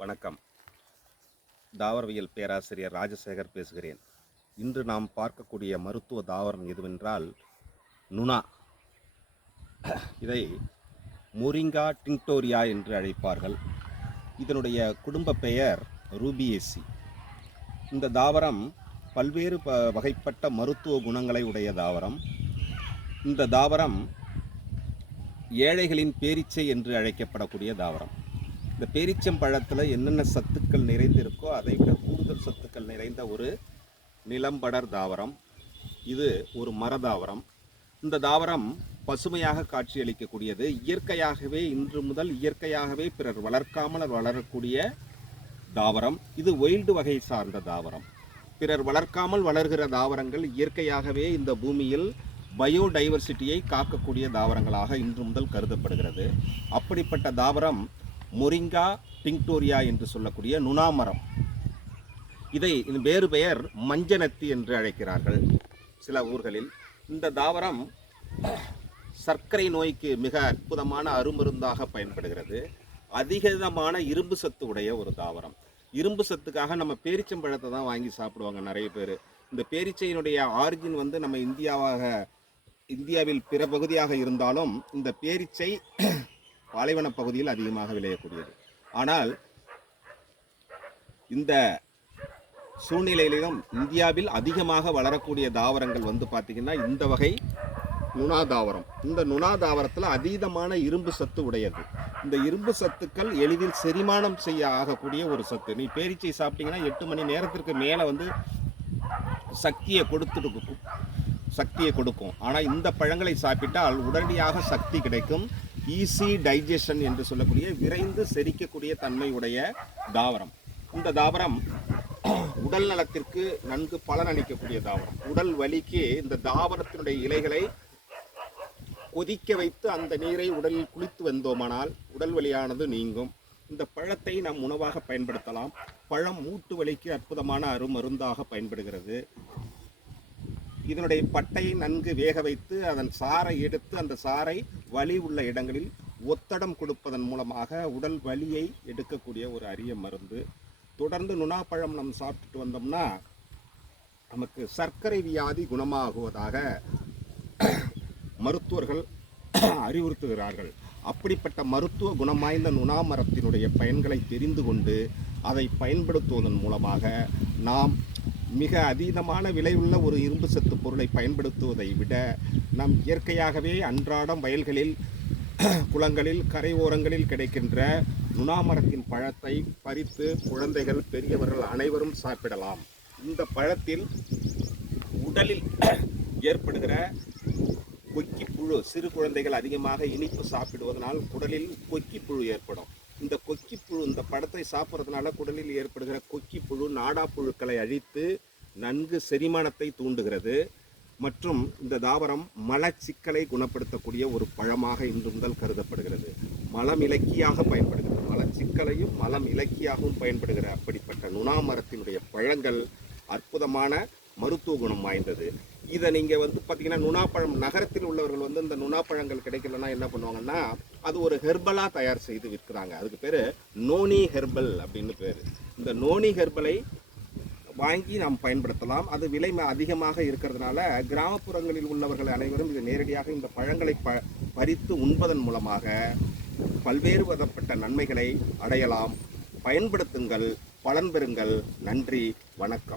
வணக்கம். தாவரவியல் பேராசிரியர் ராஜசேகர் பேசுகிறேன். இன்று நாம் பார்க்கக்கூடிய மருத்துவ தாவரம் எதுவென்றால் நுணா. இதை மொரிங்கா டிங்டோரியா என்று அழைப்பார்கள். இதனுடைய குடும்ப பெயர் ரூபியேசி. இந்த தாவரம் பல்வேறு வகைப்பட்ட மருத்துவ குணங்களை உடைய தாவரம். இந்த தாவரம் ஏழைகளின் பேரீச்சை என்று அழைக்கப்படக்கூடிய தாவரம். இந்த பேரீச்சம்பழத்தில் என்னென்ன சத்துக்கள் நிறைந்திருக்கோ அதை விட கூடுதல் சத்துக்கள் நிறைந்த ஒரு நிலம்படர் தாவரம். இது ஒரு மரதாவரம். இந்த தாவரம் பசுமையாக காட்சியளிக்கக்கூடியது. இயற்கையாகவே இன்று முதல் இயற்கையாகவே பிறர் வளர்க்காமல் வளரக்கூடிய தாவரம். இது ஒயில்டு வகை சார்ந்த தாவரம். பிறர் வளர்க்காமல் வளர்கிற தாவரங்கள் இயற்கையாகவே இந்த பூமியில் பயோடைவர்சிட்டியை காக்கக்கூடிய தாவரங்களாக இன்று முதல் கருதப்படுகிறது. அப்படிப்பட்ட தாவரம் மொரிங்கா டிங்டோரியா என்று சொல்லக்கூடிய நுணா மரம். இதை வேறு பெயர் மஞ்சனத்தி என்று அழைக்கிறார்கள் சில ஊர்களில். இந்த தாவரம் சர்க்கரை நோய்க்கு மிக அற்புதமான அருமருந்தாக பயன்படுகிறது. அதிகமான இரும்பு சத்து உடைய ஒரு தாவரம். இரும்பு சத்துக்காக நம்ம பேரிச்சம்பழத்தை தான் வாங்கி சாப்பிடுவாங்க நிறைய பேர். இந்த பேரீச்சையினுடைய ஆரிஜின் நம்ம இந்தியாவில் பிற பகுதியாக இருந்தாலும் இந்த பேரீச்சை பாலைவன பகுதியில் அதிகமாக விளையக்கூடியது. ஆனால் இந்த சூழ்நிலையிலும் இந்தியாவில் அதிகமாக வளரக்கூடிய தாவரங்கள் பார்த்திங்கன்னா இந்த வகை நுணா தாவரம். இந்த நுணா தாவரத்தில் அதீதமான இரும்பு சத்து உடையது. இந்த இரும்பு சத்துக்கள் எளிதில் செரிமானம் செய்ய ஆகக்கூடிய ஒரு சத்து. நீ பேரீச்சை சாப்பிட்டீங்கன்னா 8 மணி நேரத்திற்கு மேலே சக்தியை கொடுக்கும். ஆனால் இந்த பழங்களை சாப்பிட்டால் உடனடியாக சக்தி கிடைக்கும். ஈஸி டைஜஷன் என்று சொல்லக்கூடிய விரைந்து செரிக்கக்கூடிய தன்மை உடைய தாவரம். இந்த தாவரம் உடல் நலத்திற்கு நன்கு பலனளிக்கக்கூடிய தாவரம். உடல் வலிக்கு இந்த தாவரத்தினுடைய இலைகளை கொதிக்க வைத்து அந்த நீரை உடலில் குளித்து வந்தோமானால் உடல் வலியானது நீங்கும். இந்த பழத்தை நாம் உணவாக பயன்படுத்தலாம். பழம் மூட்டு வலிக்கு அற்புதமான அருமருந்தாக பயன்படுகிறது. இதனுடைய பட்டையை நன்கு வேக வைத்து அதன் சாறை எடுத்து அந்த சாறை வலி உள்ள இடங்களில் ஒத்தடம் கொடுப்பதன் மூலமாக உடல் வலியை எடுக்கக்கூடிய ஒரு அரிய மருந்து. தொடர்ந்து நுணாப்பழம் நாம் சாப்பிட்டுட்டு வந்தோம்னா நமக்கு சர்க்கரை வியாதி குணமாகுவதாக மருத்துவர்கள் அறிவுறுத்துகிறார்கள். அப்படிப்பட்ட மருத்துவ குணம் வாய்ந்த நுணா மரத்தினுடைய பயன்களை தெரிந்து கொண்டு அதை பயன்படுத்துவதன் மூலமாக நாம் மிக அதீதமான விலையுள்ள ஒரு இரும்பு சத்து பொருளை பயன்படுத்துவதை விட நாம் இயற்கையாகவே அன்றாடம் வயல்களில், குளங்களில், கரை ஓரங்களில் கிடைக்கின்ற நுணாமரத்தின் பழத்தை பறித்து குழந்தைகள், பெரியவர்கள் அனைவரும் சாப்பிடலாம். இந்த பழத்தில் உடலில் ஏற்படுகிற கொக்கிப்புழு, சிறு குழந்தைகள் அதிகமாக இனிப்பு சாப்பிடுவதனால் குடலில் கொக்கிப்புழு ஏற்படும். இந்த கொக்கிப்புழு, இந்த பழத்தை சாப்பிட்றதுனால குடலில் ஏற்படுகிற கொக்கிப்புழு, நாடாப்புழுக்களை அழித்து நன்கு செரிமானத்தை தூண்டுகிறது. மற்றும் இந்த தாவரம் மலச்சிக்கலை குணப்படுத்தக்கூடிய ஒரு பழமாக இன்று முதல் கருதப்படுகிறது. மலம் இலக்கியாக பயன்படுகிறது. மலச்சிக்கலையும் மலம் இலக்கியாகவும் பயன்படுகிற அப்படிப்பட்ட நுணா மரத்தினுடைய பழங்கள் அற்புதமான மருத்துவ குணம் வாய்ந்தது. இதை நீங்கள் பார்த்தீங்கன்னா நுணாப்பழம் நகரத்தில் உள்ளவர்கள் இந்த நுணாப்பழங்கள் கிடைக்கலன்னா என்ன பண்ணுவாங்கன்னா அது ஒரு ஹெர்பலாக தயார் செய்து விற்கிறாங்க. அதுக்கு பேர் நோனி ஹெர்பல் அப்படின்னு பேர். இந்த நோனி ஹெர்பலை வாங்கி நாம் பயன்படுத்தலாம். அது விலை அதிகமாக இருக்கிறதுனால கிராமப்புறங்களில் உள்ளவர்கள் அனைவரும் இது நேரடியாக இந்த பழங்களை பறித்து உண்பதன் மூலமாக பல்வேறு விதப்பட்ட நன்மைகளை அடையலாம். பயன்படுத்துங்கள், பலன் பெறுங்கள். நன்றி, வணக்கம்.